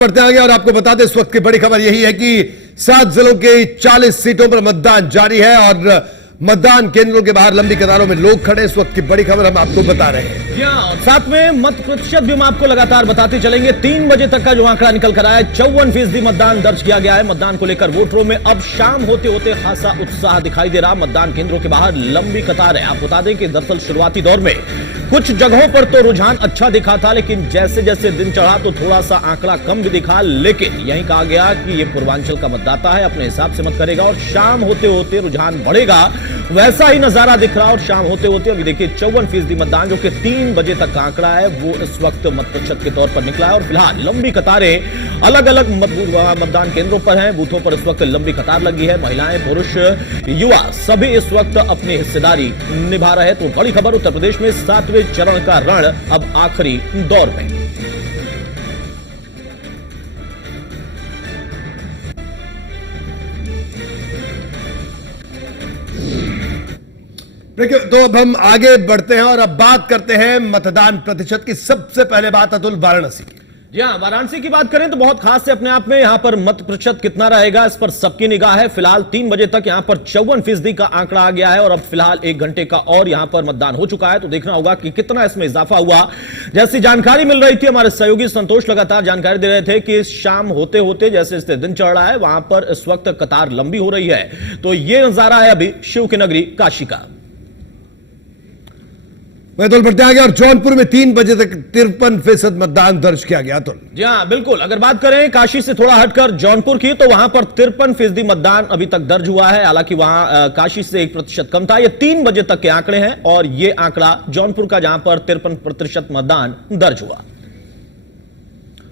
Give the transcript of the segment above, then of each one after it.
बढ़ते आगे और आपको बता दें इस वक्त की बड़ी खबर यही है कि 7 जिलों के 40 सीटों पर मतदान जारी है और मतदान केंद्रों के बाहर लंबी कतारों में लोग खड़े। इस वक्त की बड़ी खबर हम आपको बता रहे हैं। और साथ में मत प्रतिशत भी हम आपको लगातार बताते चलेंगे। 3 बजे तक का जो आंकड़ा निकल कर आया है, 54% मतदान दर्ज किया गया है। मतदान को लेकर वोटरों में अब शाम होते होते खासा उत्साह दिखाई दे रहा। मतदान केंद्रों के बाहर लंबी कतार है। आप बता दें कि दरअसल शुरुआती दौर में कुछ जगहों पर तो रुझान अच्छा दिखा था, लेकिन जैसे जैसे दिन चढ़ा तो थोड़ा सा आंकड़ा कम भी दिखा। लेकिन यही कहा गया कि ये पूर्वांचल का मतदाता है, अपने हिसाब से मत करेगा और शाम होते होते रुझान बढ़ेगा। वैसा ही नजारा दिख रहा और शाम होते होते अभी देखिए 54% मतदान जो कि 3 बजे तक का आंकड़ा है वो इस वक्त मत प्रतिशत के तौर पर निकला है। और फिलहाल लंबी कतारें अलग अलग मतदान केंद्रों पर हैं। बूथों पर इस वक्त लंबी कतार लगी है। महिलाएं, पुरुष, युवा सभी इस वक्त अपनी हिस्सेदारी निभा रहे हैं। तो बड़ी खबर, उत्तर प्रदेश में 7वें चरण का रण अब आखिरी दौर में। देखिए, तो अब हम आगे बढ़ते हैं और अब बात करते हैं मतदान प्रतिशत की। सबसे पहले बात अतुल वाराणसी की। जी हां, वाराणसी की बात करें तो बहुत खास है अपने आप में। यहां पर मत प्रतिशत कितना रहेगा इस पर सबकी निगाह है। फिलहाल 3 बजे तक यहां पर 54% का आंकड़ा आ गया है और अब फिलहाल 1 घंटे का और यहां पर मतदान हो चुका है। तो देखना होगा कि कितना इसमें इजाफा हुआ। जैसी जानकारी मिल रही थी, हमारे सहयोगी संतोष लगातार जानकारी दे रहे थे कि शाम होते होते जैसे जैसे दिन चढ़ रहा है वहां पर इस वक्त कतार लंबी हो रही है। तो यह नजारा है अभी शिव की नगरी काशी का। अतुल बढ़ते आ गया और जौनपुर में 3 बजे तक 53% मतदान दर्ज किया गया। अतुल जी हाँ, बिल्कुल। अगर बात करें काशी से थोड़ा हटकर जौनपुर की, तो वहां पर 53% मतदान अभी तक दर्ज हुआ है। हालांकि वहां काशी से 1% कम था। ये 3 बजे तक के आंकड़े हैं और ये आंकड़ा जौनपुर का जहां पर 53% मतदान दर्ज हुआ।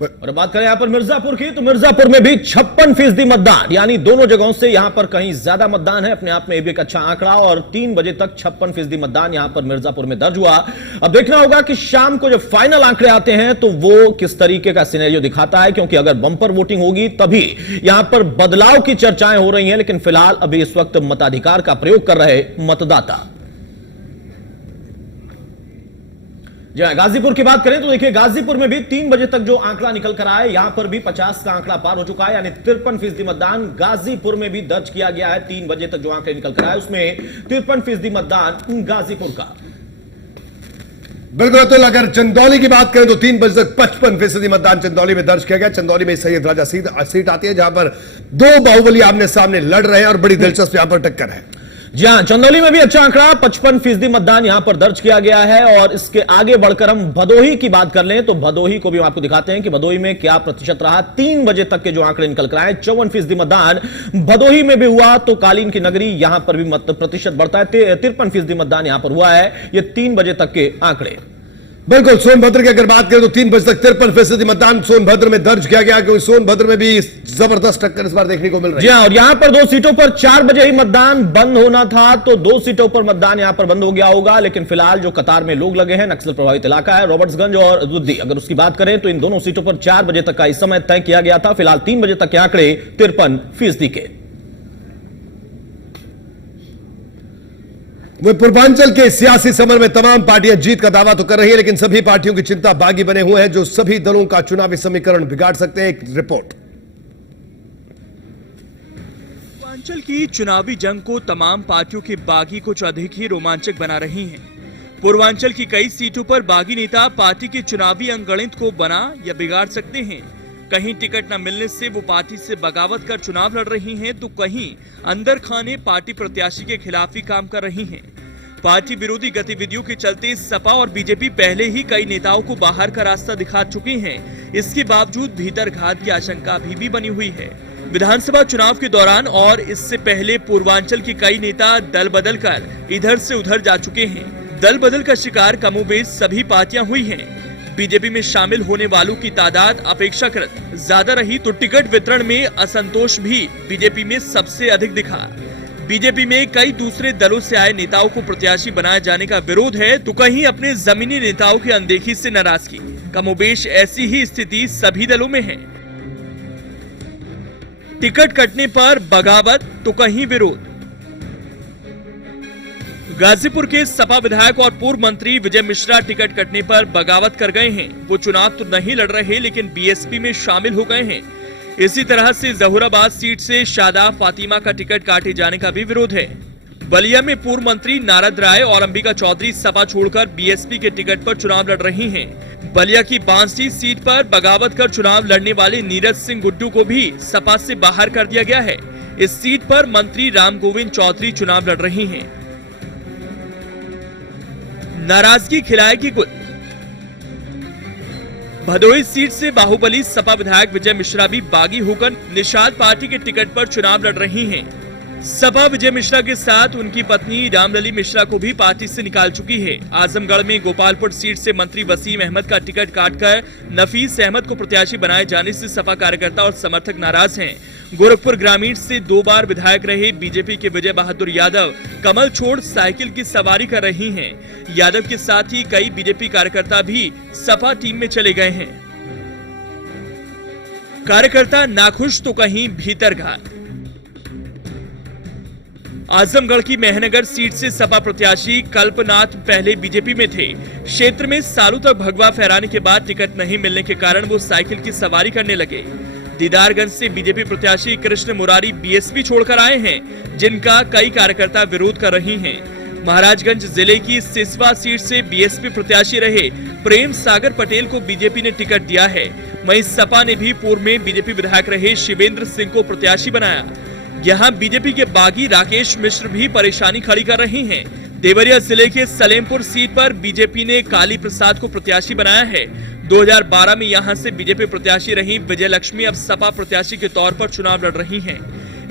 और बात करें यहां पर मिर्जापुर की, तो मिर्जापुर में भी 56% मतदान, यानी दोनों जगहों से यहां पर कहीं ज्यादा मतदान है। अपने आप में भी एक अच्छा आंकड़ा और 3 बजे तक 56% मतदान यहां पर मिर्जापुर में दर्ज हुआ। अब देखना होगा कि शाम को जब फाइनल आंकड़े आते हैं तो वो किस तरीके का सिनेरियो दिखाता है, क्योंकि अगर बंपर वोटिंग होगी तभी यहां पर बदलाव की चर्चाएं हो रही हैं। लेकिन फिलहाल अभी इस वक्त मताधिकार का प्रयोग कर रहे मतदाता। गाजीपुर की बात करें तो देखिए, गाजीपुर में भी 3 बजे तक जो आंकड़ा निकल कर आया है, यहां पर भी 50 का आंकड़ा पार हो चुका है, यानी 53% मतदान गाजीपुर में भी दर्ज किया गया है। 3 बजे तक जो आंकड़े निकल कर आए उसमें 53% मतदान गाजीपुर का। बिल्कुल अतुल, अगर चंदौली की बात करें तो 3 बजे तक 55% मतदान चंदौली में दर्ज किया गया। चंदौली में सैयद राजा सीट आती है जहां पर 2 बाहुबली आमने सामने लड़ रहे हैं और बड़ी दिलचस्प यहां पर टक्कर है। जी हां, चंदौली में भी अच्छा आंकड़ा 55% मतदान यहां पर दर्ज किया गया है। और इसके आगे बढ़कर हम भदोही की बात कर लें तो भदोही को भी हम आपको दिखाते हैं कि भदोही में क्या प्रतिशत रहा। 3 बजे तक के जो आंकड़े निकल कर आए, 54% मतदान भदोही में भी हुआ। तो कालीन की नगरी यहां पर भी प्रतिशत बढ़ता है, 53% मतदान यहां पर हुआ है। ये 3 बजे तक के आंकड़े। बिल्कुल, सोनभद्र की अगर बात करें तो 3 बजे तक 53% मतदान सोनभद्र में दर्ज किया गया, क्योंकि सोनभद्र में भी जबरदस्त टक्कर इस बार देखने को मिल रही है। जी हां, और यहां पर 2 सीटों पर 4 बजे ही मतदान बंद होना था, तो 2 सीटों पर मतदान यहां पर बंद हो गया होगा। लेकिन फिलहाल जो कतार में लोग लगे हैं, नक्सल प्रभावित इलाका है रॉबर्ट्सगंज और दुद्दी, अगर उसकी बात करें तो इन दोनों सीटों पर 4 बजे तक का इस समय तय किया गया था। फिलहाल 3 बजे तक के आंकड़े 53% के। वह पूर्वांचल के सियासी समर में तमाम पार्टियां जीत का दावा तो कर रही है, लेकिन सभी पार्टियों की चिंता बागी बने हुए हैं जो सभी दलों का चुनावी समीकरण बिगाड़ सकते हैं। एक रिपोर्ट। पूर्वांचल की चुनावी जंग को तमाम पार्टियों के बागी कुछ अधिक ही रोमांचक बना रही हैं। पूर्वांचल की कई सीटों पर बागी नेता पार्टी के चुनावी अंकगणित को बना या बिगाड़ सकते हैं। कहीं टिकट न मिलने से वो पार्टी से बगावत कर चुनाव लड़ रही हैं, तो कहीं अंदर खाने पार्टी प्रत्याशी के खिलाफ ही काम कर रही हैं। पार्टी विरोधी गतिविधियों के चलते सपा और बीजेपी पहले ही कई नेताओं को बाहर का रास्ता दिखा चुकी हैं। इसके बावजूद भीतर घात की आशंका अभी भी बनी हुई है। विधानसभा चुनाव के दौरान और इससे पहले पूर्वांचल के कई नेता दल बदल कर इधर से उधर जा चुके हैं। दल बदल का शिकार कमोबेश सभी पार्टियां हुई हैं। बीजेपी में शामिल होने वालों की तादाद अपेक्षाकृत ज्यादा रही, तो टिकट वितरण में असंतोष भी बीजेपी में सबसे अधिक दिखा। बीजेपी में कई दूसरे दलों से आए नेताओं को प्रत्याशी बनाए जाने का विरोध है, तो कहीं अपने जमीनी नेताओं की अनदेखी से नाराजगी। कमोबेश ऐसी ही स्थिति सभी दलों में है। टिकट कटने पर बगावत तो कहीं विरोध। गाजीपुर के सपा विधायक और पूर्व मंत्री विजय मिश्रा टिकट कटने पर बगावत कर गए हैं। वो चुनाव तो नहीं लड़ रहे लेकिन बीएसपी में शामिल हो गए हैं। इसी तरह से जहूराबाद सीट से शादाब फातिमा का टिकट काटे जाने का भी विरोध है। बलिया में पूर्व मंत्री नारद राय और अंबिका चौधरी सपा छोड़कर बीएसपी के टिकट पर चुनाव लड़ रही हैं। बलिया की बांसी सीट पर बगावत कर चुनाव लड़ने वाले नीरज सिंह गुड्डू को भी सपा से बाहर कर दिया गया है। इस सीट पर मंत्री राम गोविंद चौधरी चुनाव लड़ रही हैं। नाराजगी खिलाएगी गुल। भदोही सीट से बाहुबली सपा विधायक विजय मिश्रा भी बागी होकर निषाद पार्टी के टिकट पर चुनाव लड़ रही हैं। सपा विजय मिश्रा के साथ उनकी पत्नी रामलली मिश्रा को भी पार्टी से निकाल चुकी है। आजमगढ़ में गोपालपुर सीट से मंत्री वसीम अहमद का टिकट काटकर नफीस अहमद को प्रत्याशी बनाए जाने से सपा कार्यकर्ता और समर्थक नाराज हैं। गोरखपुर ग्रामीण से 2 बार विधायक रहे बीजेपी के विजय बहादुर यादव कमल छोड़ साइकिल की सवारी कर रही हैं। यादव के साथ ही कई बीजेपी कार्यकर्ता भी सपा टीम में चले गए हैं। कार्यकर्ता नाखुश तो कहीं भीतर घात। आजमगढ़ की मेहनगर सीट से सपा प्रत्याशी कल्पनाथ पहले बीजेपी में थे। क्षेत्र में सालों तक भगवा फहराने के बाद टिकट नहीं मिलने के कारण वो साइकिल की सवारी करने लगे। दीदारगंज से बीजेपी प्रत्याशी कृष्ण मुरारी बीएसपी छोड़कर आए हैं, जिनका कई कार्यकर्ता विरोध कर रही हैं। महाराजगंज जिले की सिसवा सीट से बीएसपी प्रत्याशी रहे प्रेम सागर पटेल को बीजेपी ने टिकट दिया है। वहीं सपा ने भी पूर्व में बीजेपी विधायक रहे शिवेंद्र सिंह को प्रत्याशी बनाया। यहाँ बीजेपी के बागी राकेश मिश्र भी परेशानी खड़ी कर रही हैं। देवरिया जिले के सलेमपुर सीट पर बीजेपी ने काली प्रसाद को प्रत्याशी बनाया है। 2012 में यहां से बीजेपी प्रत्याशी रही विजय लक्ष्मी अब सपा प्रत्याशी के तौर पर चुनाव लड़ रही हैं।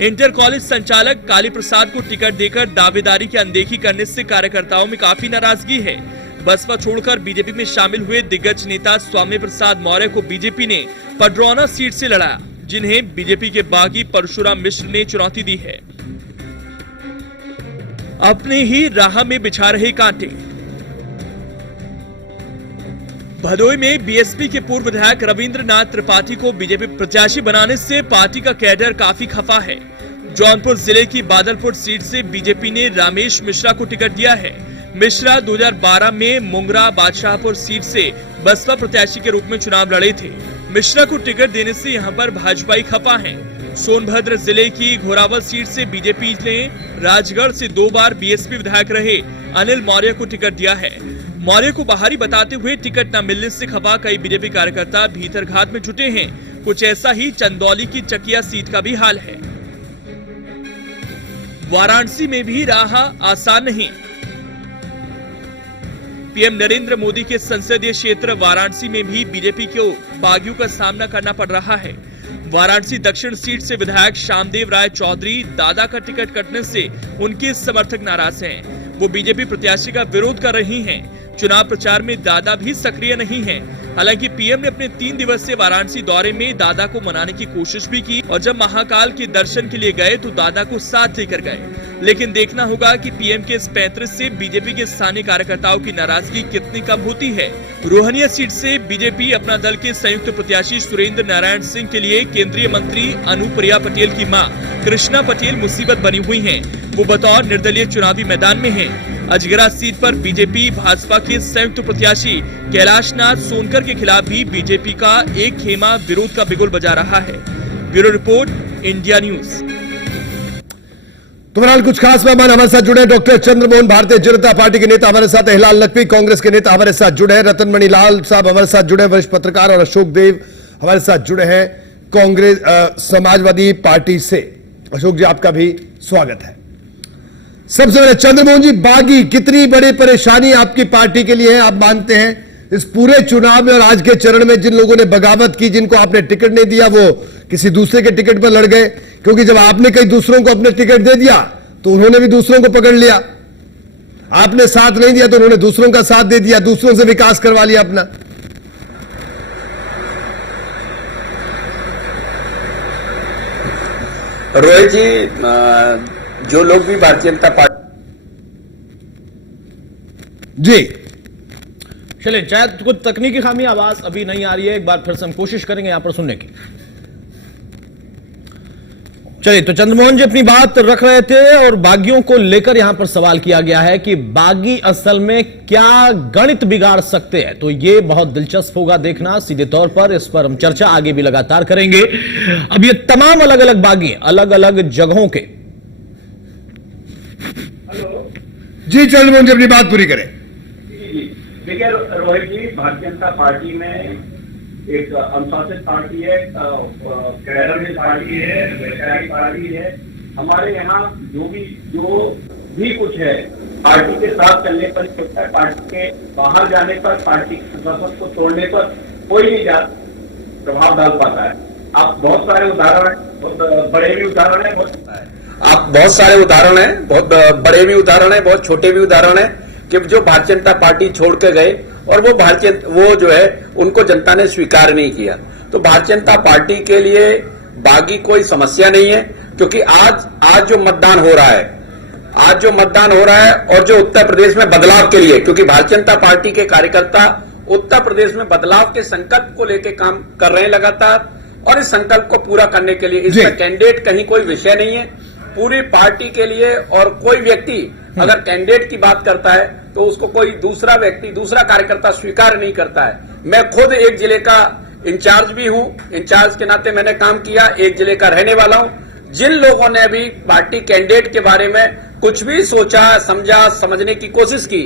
इंटर कॉलेज संचालक काली प्रसाद को टिकट देकर दावेदारी की अनदेखी करने से कार्यकर्ताओं में काफी नाराजगी है। बसपा छोड़कर बीजेपी में शामिल हुए दिग्गज नेता स्वामी प्रसाद मौर्य को बीजेपी ने पडरौना सीट से लड़ाया, जिन्हें बीजेपी के बागी परशुराम मिश्र ने चुनौती दी है। अपने ही राह में बिछा रहे कांटे। भदोही में बीएसपी के पूर्व विधायक रविंद्रनाथ त्रिपाठी को बीजेपी प्रत्याशी बनाने से पार्टी का कैडर काफी खफा है। जौनपुर जिले की बादलपुर सीट से बीजेपी ने रामेश मिश्रा को टिकट दिया है। मिश्रा 2012 में मुंगरा बादशाहपुर सीट से बसपा प्रत्याशी के रूप में चुनाव लड़े थे। मिश्रा को टिकट देने से यहां पर भाजपाई खपा है। सोनभद्र जिले की घोरावल सीट से बीजेपी ने राजगढ़ से 2 बार बीएसपी विधायक रहे अनिल मौर्य को टिकट दिया है। मौर्य को बाहरी बताते हुए टिकट न मिलने से खपा कई बीजेपी कार्यकर्ता भीतरघात में जुटे हैं। कुछ ऐसा ही चंदौली की चकिया सीट का भी हाल है। वाराणसी में भी राह आसान नहीं। पीएम नरेंद्र मोदी के संसदीय क्षेत्र वाराणसी में भी बीजेपी को बागियों का सामना करना पड़ रहा है। वाराणसी दक्षिण सीट से विधायक श्यामदेव राय चौधरी दादा का टिकट कटने से उनके समर्थक नाराज हैं। वो बीजेपी प्रत्याशी का विरोध कर रही हैं। चुनाव प्रचार में दादा भी सक्रिय नहीं हैं। हालांकि पीएम ने अपने 3 दिवसीय वाराणसी दौरे में दादा को मनाने की कोशिश भी की और जब महाकाल के दर्शन के लिए गए तो दादा को साथ लेकर गए। लेकिन देखना होगा कि पीएम के इस 35 से बीजेपी के स्थानीय कार्यकर्ताओं की नाराजगी कितनी कम होती है। रोहनिया सीट से बीजेपी अपना दल के संयुक्त प्रत्याशी सुरेंद्र नारायण सिंह के लिए केंद्रीय मंत्री अनुप्रिया पटेल की मां कृष्णा पटेल मुसीबत बनी हुई हैं। वो बतौर निर्दलीय चुनावी मैदान में हैं। अजगरा सीट पर बीजेपी भाजपा के संयुक्त प्रत्याशी कैलाशनाथ सोनकर के खिलाफ भी बीजेपी का एक खेमा विरोध का बिगुल बजा रहा है। Bureau report, India news. तो फिलहाल कुछ खास मेहमान हमारे साथ जुड़े। डॉक्टर चंद्रमोहन भारतीय जनता पार्टी के नेता हमारे साथ, हिलाल नकवी कांग्रेस के नेता हमारे साथ जुड़े हैं, रतन मणि लाल साहब हमारे साथ जुड़े, वरिष्ठ पत्रकार, और अशोक देव हमारे साथ जुड़े हैं कांग्रेस समाजवादी पार्टी से। अशोक जी, आपका भी स्वागत है। सबसे पहले चंद्रमोहन जी, बागी कितनी बड़ी परेशानी आपकी पार्टी के लिए है, आप मानते हैं इस पूरे चुनाव में और आज के चरण में जिन लोगों ने बगावत की, जिनको आपने टिकट नहीं दिया, वो किसी दूसरे के टिकट पर लड़ गए, क्योंकि जब आपने कई दूसरों को अपने टिकट दे दिया तो उन्होंने भी दूसरों को पकड़ लिया। आपने साथ नहीं दिया तो उन्होंने दूसरों का साथ दे दिया, दूसरों से विकास करवा लिया अपना। रोहित जी, जो लोग भी भारतीय जनता पार्टी जी, चलिए, शायद कुछ तकनीकी खामी, आवाज अभी नहीं आ रही है, एक बार फिर से हम कोशिश करेंगे यहां पर सुनने की। चलिए, तो चंद्रमोहन जी अपनी बात रख रहे थे और बागियों को लेकर यहां पर सवाल किया गया है कि बागी असल में क्या गणित बिगाड़ सकते हैं। तो ये बहुत दिलचस्प होगा देखना सीधे तौर पर, इस पर हम चर्चा आगे भी लगातार करेंगे। अब ये तमाम अलग अलग बागी अलग अलग जगहों के। जी चंद्रमोहन जी अपनी बात पूरी करें। देखिए रोहित जी, भारतीय जनता पार्टी में एक अनुशासित पार्टी है, कैडर पार्टी है, वैचारिक पार्टी है। हमारे यहाँ जो भी कुछ है पार्टी के साथ चलने पर ही होता है। पार्टी के बाहर जाने पर, पार्टी की संसद को तोड़ने पर कोई नहीं प्रभाव डाल पाता है। आप बहुत सारे उदाहरण, बहुत बड़े भी उदाहरण है, बहुत सारे उदाहरण है, बहुत बड़े भी उदाहरण है, बहुत छोटे भी उदाहरण है कि जो भारतीय जनता पार्टी छोड़ के गए और वो जो है उनको जनता ने स्वीकार नहीं किया। तो भारतीय जनता पार्टी के लिए बागी कोई समस्या नहीं है, क्योंकि आज जो मतदान हो रहा है और जो उत्तर प्रदेश में बदलाव के लिए, क्योंकि भारतीय जनता पार्टी के कार्यकर्ता उत्तर प्रदेश में बदलाव के संकल्प को लेकर काम कर रहे हैं लगातार, और इस संकल्प को पूरा करने के लिए इसका कैंडिडेट कहीं कोई विषय नहीं है पूरी पार्टी के लिए। और कोई व्यक्ति अगर कैंडिडेट की बात करता है तो उसको कोई दूसरा व्यक्ति, दूसरा कार्यकर्ता स्वीकार नहीं करता है। मैं खुद एक जिले का इंचार्ज भी हूं, इंचार्ज के नाते मैंने काम किया, एक जिले का रहने वाला हूं। जिन लोगों ने भी पार्टी कैंडिडेट के बारे में कुछ भी सोचा, समझा, समझने की कोशिश की,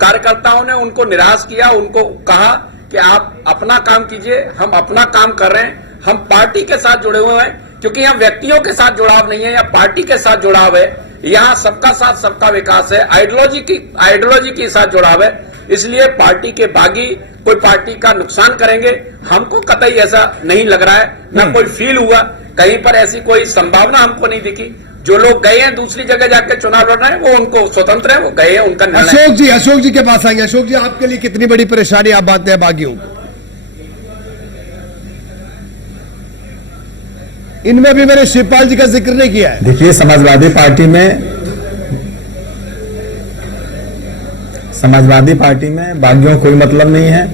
कार्यकर्ताओं ने उनको निराश किया, उनको कहा कि आप अपना काम कीजिए, हम अपना काम कर रहे हैं, हम पार्टी के साथ जुड़े हुए हैं, क्योंकि यहाँ व्यक्तियों के साथ जुड़ाव नहीं है, या पार्टी के साथ जुड़ाव है। यहाँ सबका साथ सबका विकास है, आइडियोलॉजी के साथ जुड़ाव है। इसलिए पार्टी के बागी कोई पार्टी का नुकसान करेंगे, हमको कतई ऐसा नहीं लग रहा है, ना कोई फील हुआ, कहीं पर ऐसी कोई संभावना हमको नहीं दिखी। जो लोग गए हैं दूसरी जगह जाकर चुनाव लड़ रहे हैं, वो उनको स्वतंत्र है, वो गए हैं, उनका निर्णय। अशोक जी के पास आएंगे। अशोक जी, आपके लिए कितनी बड़ी परेशानी आप बात है बागियों को? इनमें भी मैंने शिवपाल जी का जिक्र नहीं किया है। देखिए, समाजवादी पार्टी में बागियों कोई मतलब नहीं है।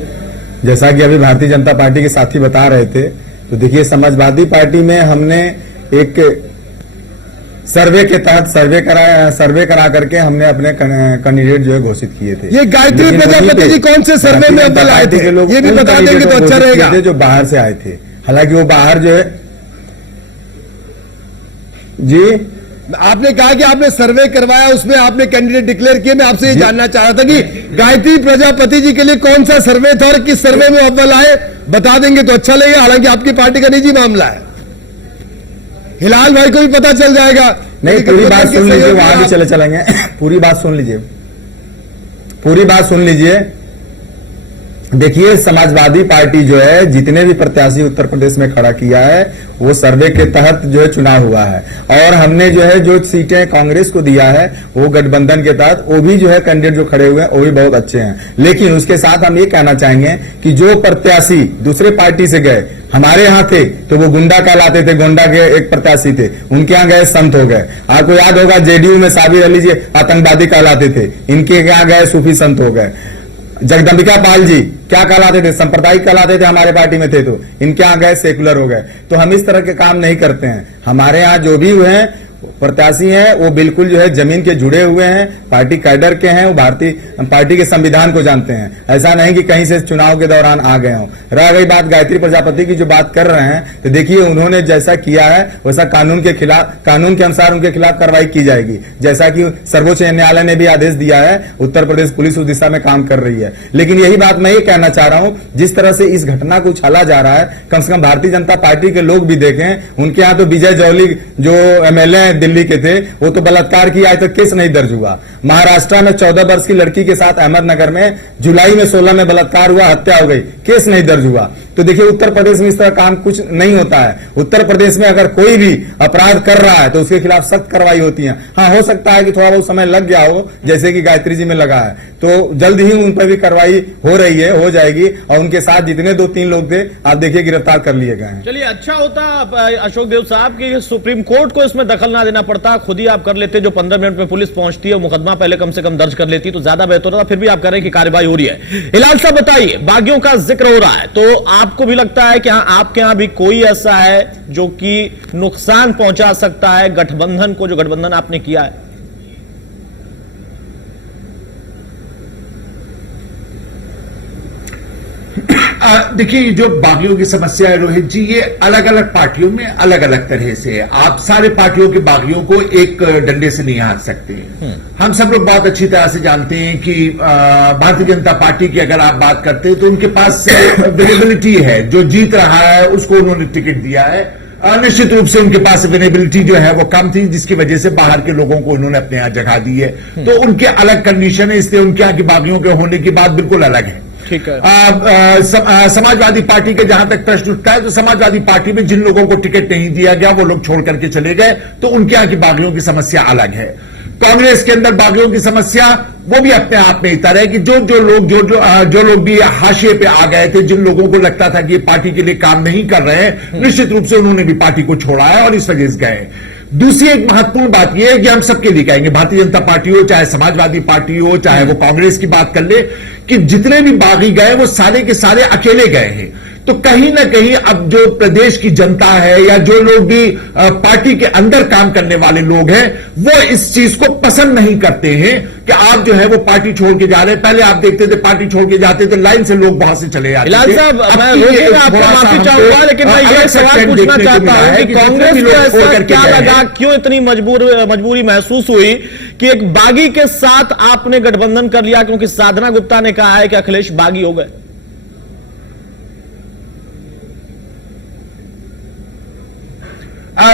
जैसा कि अभी भारतीय जनता पार्टी के साथी बता रहे थे, तो देखिए समाजवादी पार्टी में हमने एक सर्वे के तहत सर्वे करा करके हमने अपने कैंडिडेट जो है घोषित किए थे। ये गायत्री प्रजापति जी कौन से सर्वे में अव्वल आए थे, ये भी बता देंगे तो अच्छा रहेगा। जो बाहर से आए थे, हालांकि वो बाहर जो है, जी आपने कहा कि आपने सर्वे करवाया, उसमें आपने कैंडिडेट डिक्लेयर किए। मैं आपसे ये जानना चाह रहा था कि गायत्री प्रजापति जी के लिए कौन सा सर्वे था और किस सर्वे में अव्वल आए, बता देंगे तो अच्छा लगेगा। हालांकि आपकी पार्टी का निजी मामला है, हिलाल भाई को भी पता चल जाएगा। नहीं, पूरी बात सुन लीजिए, वहां भी चलेंगे। पूरी बात सुन लीजिए। देखिए, समाजवादी पार्टी जो है जितने भी प्रत्याशी उत्तर प्रदेश में खड़ा किया है वो सर्वे के तहत जो है चुनाव हुआ है, और हमने जो है जो सीटें कांग्रेस को दिया है वो गठबंधन के तहत, वो भी जो है कैंडिडेट जो खड़े हुए हैं वो भी बहुत अच्छे हैं। लेकिन उसके साथ हम ये कहना चाहेंगे कि जो प्रत्याशी दूसरे पार्टी से गए, हमारे यहाँ थे तो वो गुंडा कहलाते थे, गोंडा के एक प्रत्याशी थे, उनके यहाँ गए संत हो गए। आपको याद होगा जेडीयू में साबिर अली जी आतंकवादी कहलाते थे, इनके यहाँ गए सूफी संत हो गए। जगदम्बिका पाल जी क्या कहलाते थे, सांप्रदायिक कहलाते थे, हमारे पार्टी में थे, तो इनके यहाँ गए सेकुलर हो गए। तो हम इस तरह के काम नहीं करते हैं। हमारे यहाँ जो भी हुए हैं प्रत्याशी हैं वो बिल्कुल जो है जमीन के जुड़े हुए हैं, पार्टी कैडर के हैं, वो भारतीय पार्टी के संविधान को जानते हैं। ऐसा नहीं कि कहीं से चुनाव के दौरान आ गए हों। रह गई बात गायत्री प्रजापति की जो बात कर रहे हैं, तो देखिए उन्होंने जैसा किया है वैसा कानून के अनुसार उनके खिलाफ कार्रवाई की जाएगी। जैसा कि सर्वोच्च न्यायालय ने भी आदेश दिया है, उत्तर प्रदेश पुलिस उस दिशा में काम कर रही है। लेकिन यही बात मैं ये कहना चाह रहा हूं, जिस तरह से इस घटना को उछाला जा रहा है, कम से कम भारतीय जनता पार्टी के लोग भी देखें। उनके यहाँ तो विजय जौली जो एमएलए दिल्ली के थे, वो तो बलात्कार की आज तक केस नहीं दर्ज हुआ। महाराष्ट्र में 14 वर्ष की लड़की के साथ अहमदनगर में जुलाई में 16 में बलात्कार हुआ, हत्या हो गई, केस नहीं दर्ज हुआ। तो देखिए उत्तर प्रदेश में इस तरह काम कुछ नहीं होता है। उत्तर प्रदेश में अगर कोई भी अपराध कर रहा है तो उसके खिलाफ सख्त कार्रवाई होती है। हाँ, हो सकता है कि थोड़ा बहुत समय लग गया हो, जैसे कि गायत्री जी में लगा है, तो जल्द ही उन पर भी कार्रवाई हो रही है, हो जाएगी। और उनके साथ जितने 2-3 लोग थे आप देखिए गिरफ्तार कर लिए गए हैं। चलिए, अच्छा होता अशोक देव साहब की सुप्रीम कोर्ट को इसमें दखल ना देना पड़ता, खुद ही आप कर लेते, जो 15 मिनट में पुलिस पहुंचती है, मुकदमा पहले कम से कम दर्ज कर लेती तो ज्यादा बेहतर होता। फिर भी आप कह रहे हैं कि कार्रवाई हो रही है। हिलाल साहब बताइए, बागियों का जिक्र हो रहा है, तो आपको भी लगता है कि हाँ, आपके यहां भी कोई ऐसा है जो कि नुकसान पहुंचा सकता है गठबंधन को, जो गठबंधन आपने किया है? देखिए, ये जो बागियों की समस्या है रोहित जी, ये अलग अलग पार्टियों में अलग अलग तरह से है। आप सारे पार्टियों के बागियों को एक डंडे से नहीं हार सकते। हम सब लोग बहुत अच्छी तरह से जानते हैं कि भारतीय जनता पार्टी की अगर आप बात करते हैं तो उनके पास विजिबिलिटी है। जो जीत रहा है उसको उन्होंने टिकट दिया है। निश्चित रूप से उनके पास अवेलेबिलिटी जो है वो कम थी, जिसकी वजह से बाहर के लोगों को उन्होंने अपने यहां जगह दी है। तो उनके अलग कंडीशन है, इसलिए उनके यहां की बागियों के होने की बात बिल्कुल अलग है। ठीक है। समाजवादी पार्टी के जहां तक प्रश्न उठता है तो समाजवादी पार्टी में जिन लोगों को टिकट नहीं दिया गया वो लोग छोड़ करके चले गए, तो उनके यहां की बागियों की समस्या अलग है। कांग्रेस के अंदर बागियों की समस्या वो भी अपने आप में इतर है कि जो लोग भी हाशिए पे आ गए थे, जिन लोगों को लगता था कि ये पार्टी के लिए काम नहीं कर रहे हैं, निश्चित रूप से उन्होंने भी पार्टी को छोड़ा है और इस वजह से गए। दूसरी एक महत्वपूर्ण बात यह है कि हम सबके लिए कहेंगे, भारतीय जनता पार्टी हो, चाहे समाजवादी पार्टी हो, चाहे वो कांग्रेस की बात कर ले, कि जितने भी बागी गए वो सारे के सारे अकेले गए हैं। तो कहीं ना कहीं अब जो प्रदेश की जनता है या जो लोग भी पार्टी के अंदर काम करने वाले लोग हैं, वो इस चीज को पसंद नहीं करते हैं कि आप जो है वो पार्टी छोड़ के जा रहे हैं। पहले आप देखते थे पार्टी छोड़ के जाते थे, लाइन से लोग वहां से चले जाते थे। हिलाल साहब, मैं रोकिएगा, आपको माफी चाहूंगा, लेकिन मैं ये सवाल पूछना चाहता हूं कि कांग्रेस को ऐसा क्या लगा, क्यों इतनी मजबूरी महसूस हुई कि एक बागी के साथ आपने गठबंधन कर लिया? क्योंकि साधना गुप्ता ने कहा है कि अखिलेश बागी हो गए।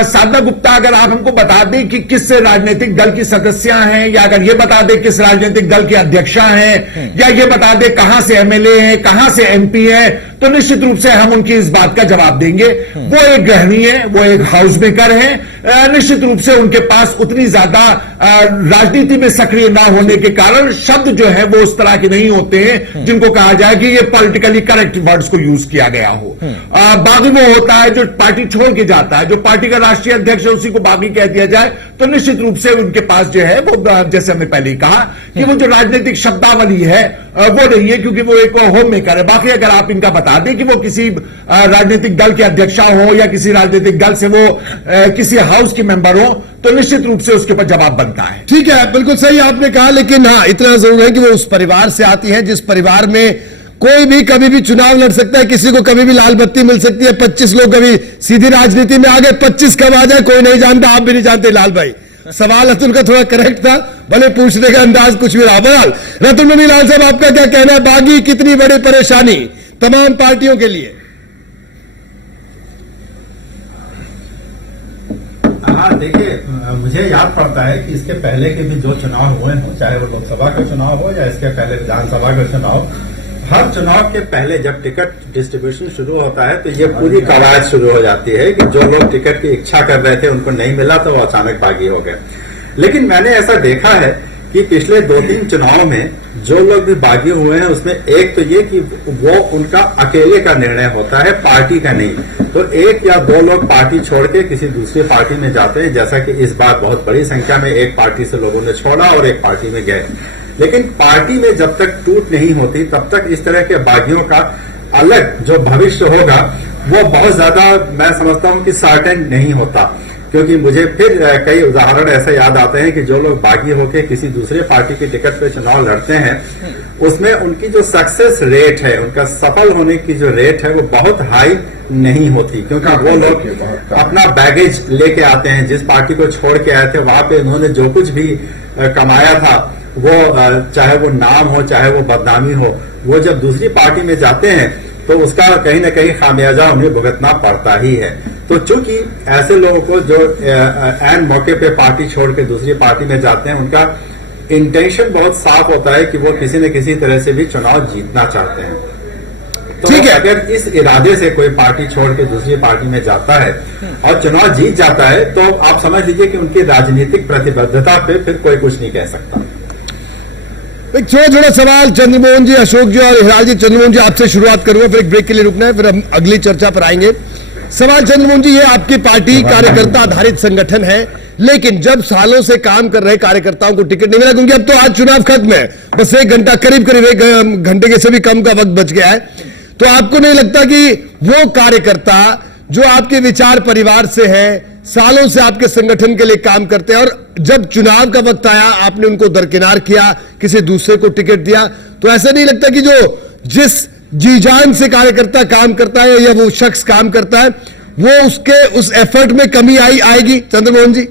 साधना गुप्ता, अगर आप हमको बता दें कि किस राजनीतिक दल की सदस्य हैं, या अगर ये बता दें किस राजनीतिक दल की अध्यक्षा हैं, या ये बता दें कहां से एमएलए हैं, कहां से एमपी हैं, तो निश्चित रूप से हम उनकी इस बात का जवाब देंगे। वो एक गृहिणी है, वो एक हाउस मेकर है। निश्चित रूप से उनके पास उतनी ज्यादा राजनीति में सक्रिय ना होने के कारण शब्द जो है वो उस तरह के नहीं होते हैं जिनको कहा जाए कि ये पॉलिटिकली करेक्ट वर्ड्स को यूज किया गया हो। बागी वो होता है जो पार्टी छोड़ के जाता है, जो पार्टी का राष्ट्रीय अध्यक्ष है उसी को बागी कह दिया जाए, तो निश्चित रूप से उनके पास जो है वो, जैसे हमने पहले ही कहा, कि वो जो राजनीतिक शब्दावली है वो नहीं है, क्योंकि वो एक होम मेकर है। बाकी अगर आप इनका बता दें कि वो किसी राजनीतिक दल के अध्यक्षा हो या किसी राजनीतिक दल से वो किसी हाउस के मेंबर हो, तो निश्चित रूप से उसके ऊपर जवाब बनता है। ठीक है, बिल्कुल सही आपने कहा, लेकिन हाँ, इतना जरूर है कि वो उस परिवार से आती है जिस परिवार में कोई भी कभी भी चुनाव लड़ सकता है, किसी को कभी भी लाल बत्ती मिल सकती है। 25 लोग कभी सीधी राजनीति में आ गए, 25 कब आ जाए कोई नहीं जानता, आप भी नहीं जानते लाल भाई। सवाल अतुल का थोड़ा करेक्ट था, भले पूछने का अंदाज कुछ भी रहा। बहरहाल रतनमणि लाल साहब, आपका क्या कहना है? बागी कितनी बड़ी परेशानी तमाम पार्टियों के लिए? हाँ, देखिए, मुझे याद पड़ता है कि इसके पहले के भी जो चुनाव हुए हों, चाहे वो लोकसभा का चुनाव हो या इसके पहले विधानसभा का चुनाव, हर चुनाव के पहले जब टिकट डिस्ट्रीब्यूशन शुरू होता है तो ये पूरी कवायद शुरू हो जाती है कि जो लोग टिकट की इच्छा कर रहे थे उनको नहीं मिला तो वो अचानक बागी हो गए। लेकिन मैंने ऐसा देखा है कि पिछले 2-3 चुनाव में जो लोग भी बागी हुए हैं उसमें एक तो ये कि वो उनका अकेले का निर्णय होता है, पार्टी का नहीं। तो 1 या 2 लोग पार्टी छोड़ के किसी दूसरी पार्टी में जाते हैं, जैसा कि इस बार बहुत बड़ी संख्या में एक पार्टी से लोगों ने छोड़ा और एक पार्टी में गए। लेकिन पार्टी में जब तक टूट नहीं होती तब तक इस तरह के बागियों का अलग जो भविष्य होगा वो बहुत ज्यादा, मैं समझता हूं कि सर्टेन नहीं होता। क्योंकि मुझे फिर कई उदाहरण ऐसे याद आते हैं कि जो लोग बागी होकर किसी दूसरे पार्टी की टिकट पे चुनाव लड़ते हैं, उसमें उनकी जो सक्सेस रेट है, उनका सफल होने की जो रेट है वो बहुत हाई नहीं होती, क्योंकि वो लोग अपना बैगेज लेके आते हैं। जिस पार्टी को छोड़ के आए थे वहां पे उन्होंने जो कुछ भी कमाया था, वो चाहे वो नाम हो चाहे वो बदनामी हो, वो जब दूसरी पार्टी में जाते हैं तो उसका कहीं ना कहीं खामियाजा उन्हें भुगतना पड़ता ही है। तो चूंकि ऐसे लोगों को जो एन मौके पे पार्टी छोड़ के दूसरी पार्टी में जाते हैं, उनका इंटेंशन बहुत साफ होता है कि वो किसी न किसी तरह से भी चुनाव जीतना चाहते हैं। तो ठीक है, अगर इस इरादे से कोई पार्टी छोड़ के दूसरी पार्टी में जाता है और चुनाव जीत जाता है, तो आप समझ लीजिए कि उनकी राजनीतिक प्रतिबद्धता पे फिर कोई कुछ नहीं कह सकता। एक छोटा सवाल चंद्रमोहन जी, अशोक जी और हिलाल जी। चंद्रमोहन जी, आपसे शुरुआत करूंगा, फिर एक ब्रेक के लिए रुकना है, फिर हम अगली चर्चा पर आएंगे। सवाल चंद्रमोहन जी, ये आपकी पार्टी कार्यकर्ता आधारित संगठन है, लेकिन जब सालों से काम कर रहे कार्यकर्ताओं को टिकट नहीं मिला, क्योंकि अब तो आज चुनाव खत्म है, बस 1 घंटा, करीब 1 घंटे के से भी कम का वक्त बच गया है, तो आपको नहीं लगता कि वो कार्यकर्ता जो आपके विचार परिवार से है, सालों से आपके संगठन के लिए काम करते हैं, और जब चुनाव का वक्त आया आपने उनको दरकिनार किया, किसी दूसरे को टिकट दिया, तो ऐसा नहीं लगता कि जो जिस जी जान से कार्यकर्ता काम करता है या वो शख्स काम करता है, वो उसके उस एफर्ट में कमी आएगी? चंद्रमोहन जी,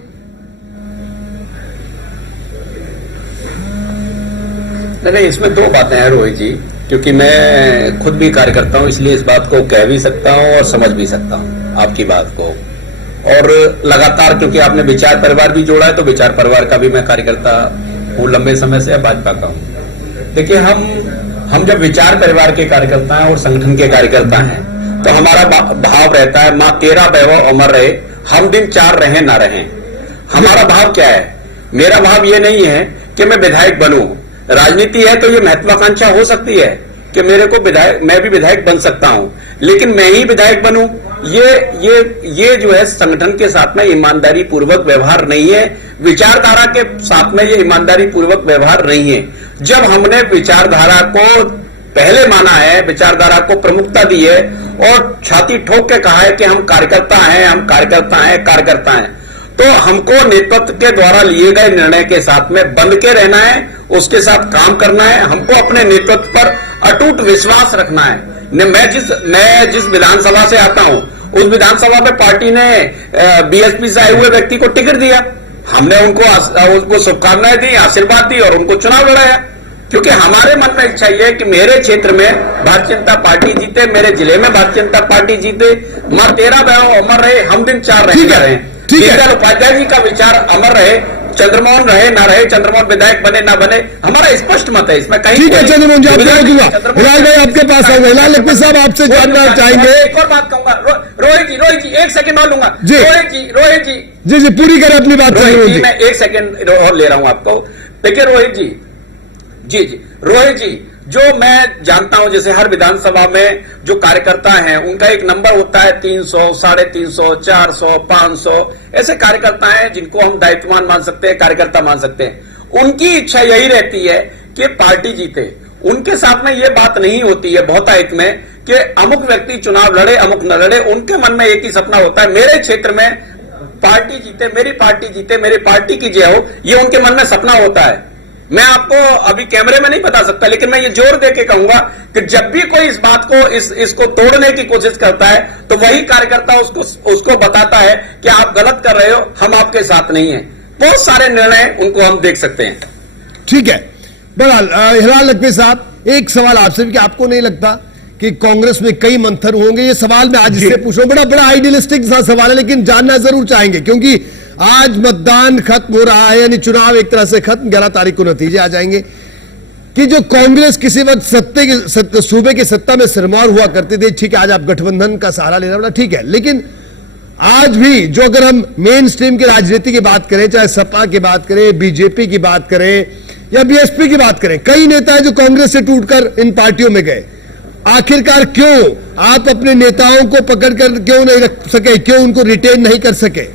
नहीं, इसमें 2 बातें हैं रोहित जी, क्योंकि मैं खुद भी कार्यकर्ता हूं, इसलिए इस बात को कह भी सकता हूं और समझ भी सकता हूं आपकी बात को। और लगातार, क्योंकि आपने विचार परिवार भी जोड़ा है, तो विचार परिवार का भी मैं कार्यकर्ता हूं लंबे समय से, भाजपा का हूं। देखिए, हम जब विचार परिवार के कार्यकर्ता हैं और संगठन के कार्यकर्ता हैं, तो हमारा भाव रहता है, मां तेरा वैभव अमर रहे, हम दिन 4 रहे ना रहे। हमारा भाव क्या है? मेरा भाव ये नहीं है कि मैं विधायक बनूं। राजनीति है तो ये महत्वाकांक्षा हो सकती है कि मेरे को मैं भी विधायक बन सकता हूं, लेकिन मैं ही विधायक बनूं, ये जो है संगठन के साथ में ईमानदारी पूर्वक व्यवहार नहीं है, विचारधारा के साथ में ये ईमानदारी पूर्वक व्यवहार नहीं है। जब हमने विचारधारा को पहले माना है, विचारधारा को प्रमुखता दी है और छाती ठोक के कहा है कि हम कार्यकर्ता हैं, हम कार्यकर्ता हैं, कार्यकर्ता हैं, तो हमको नेतृत्व के द्वारा लिए गए निर्णय के साथ में बंध के रहना है, उसके साथ काम करना है। हमको अपने नेतृत्व पर अटूट विश्वास रखना है। मैं जिस विधानसभा से आता हूं, उस विधानसभा में पार्टी ने बीएसपी से आए हुए व्यक्ति को टिकट दिया, हमने उनको शुभकामनाएं दी, आशीर्वाद दी और उनको चुनाव लड़ाया, क्योंकि हमारे मन में इच्छा यह है कि मेरे क्षेत्र में भारतीय जनता पार्टी जीते, मेरे जिले में भारतीय जनता पार्टी जीते, मां तेरा वैभव अमर रहे, हम दिन 4 रहे। दीनदयाल उपाध्याय जी का विचार अमर रहे, चंद्रमोहन रहे ना रहे, चंद्रमोहन विधायक बने ना बने, हमारा स्पष्ट मत है इसमें। कहीं ठीक है चंद्रमोहन जी, हिलाल भाई आपके पास आऊंगा। हिलाल लक्ष्मी साहब आपसे जानना चाहेंगे। एक और बात कहूंगा रोहित जी 1 सेकंड और लूंगा। जी रोहित जी जी पूरी करें अपनी बात। रोहित जी मैं 1 सेकंड और ले रहा हूं आपको। देखिए रोहित जी, रोहित जी, जो मैं जानता हूं, जैसे हर विधानसभा में जो कार्यकर्ता हैं उनका एक नंबर होता है, 300, 350, 400, 500, ऐसे कार्यकर्ता हैं जिनको हम दायित्ववान मान सकते हैं, कार्यकर्ता मान सकते हैं। उनकी इच्छा यही रहती है कि पार्टी जीते। उनके साथ में ये बात नहीं होती है बहुतायत में कि अमुक व्यक्ति चुनाव लड़े, अमुक न लड़े। उनके मन में एक ही सपना होता है, मेरे क्षेत्र में पार्टी जीते, मेरी पार्टी जीते, मेरी पार्टी की जय हो, ये उनके मन में सपना होता है। मैं आपको अभी कैमरे में नहीं बता सकता, लेकिन मैं ये जोर देके कहूंगा कि जब भी कोई इस बात को इसको तोड़ने की कोशिश करता है, तो वही कार्यकर्ता उसको बताता है कि आप गलत कर रहे हो, हम आपके साथ नहीं हैं। बहुत सारे निर्णय उनको हम देख सकते हैं। ठीक है, बहरहाल हिलाल लक्ष्मी साहब, एक सवाल आपसे भी, कि आपको नहीं लगता कि कांग्रेस में कई मंथन होंगे? ये सवाल मैं आज इससे पूछ रहा हूं, बड़ा आइडियलिस्टिक सा सवाल है, लेकिन जानना जरूर चाहेंगे, क्योंकि आज मतदान खत्म हो रहा है, यानी चुनाव एक तरह से खत्म, 11 तारीख को नतीजे आ जाएंगे, कि जो कांग्रेस किसी वक्त सूबे की सत्ता में सिरमौर हुआ करती थी, ठीक है आज आप गठबंधन का सहारा लेना पड़ा, ठीक है, लेकिन आज भी जो अगर हम मेन स्ट्रीम की राजनीति की बात करें, चाहे सपा की बात करें, बीजेपी की बात करें या बीएसपी की बात करें, कई नेता हैं जो कांग्रेस से टूटकर इन पार्टियों में गए। आखिरकार क्यों आप अपने नेताओं को पकड़कर क्यों नहीं रख सके, क्यों उनको रिटेन नहीं कर सके?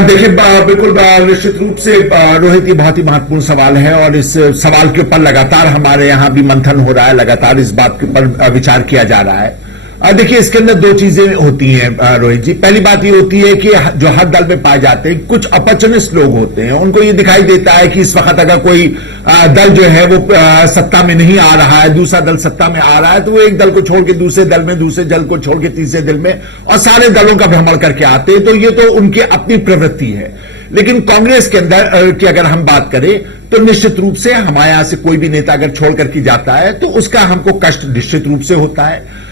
देखिए, बिल्कुल निश्चित रूप से रोहित, ये बहुत ही महत्वपूर्ण सवाल है और इस सवाल के ऊपर लगातार हमारे यहां भी मंथन हो रहा है, लगातार इस बात के ऊपर विचार किया जा रहा है। देखिए, इसके अंदर 2 चीजें होती हैं रोहित जी। पहली बात ये होती है कि जो हर दल में पाए जाते हैं कुछ अपॉर्चुनिस्ट लोग होते हैं, उनको ये दिखाई देता है कि इस वक्त अगर कोई दल जो है वो सत्ता में नहीं आ रहा है, दूसरा दल सत्ता में आ रहा है, तो वो एक दल को छोड़ के दूसरे दल में, दूसरे दल को छोड़ के तीसरे दल में, और सारे दलों का भ्रमण करके आते हैं। तो ये तो उनकी अपनी प्रवृत्ति है। लेकिन कांग्रेस के अंदर की अगर हम बात करें तो निश्चित रूप से हमारे यहां से कोई भी नेता अगर छोड़ करके जाता है तो उसका हमको कष्ट निश्चित रूप से होता है।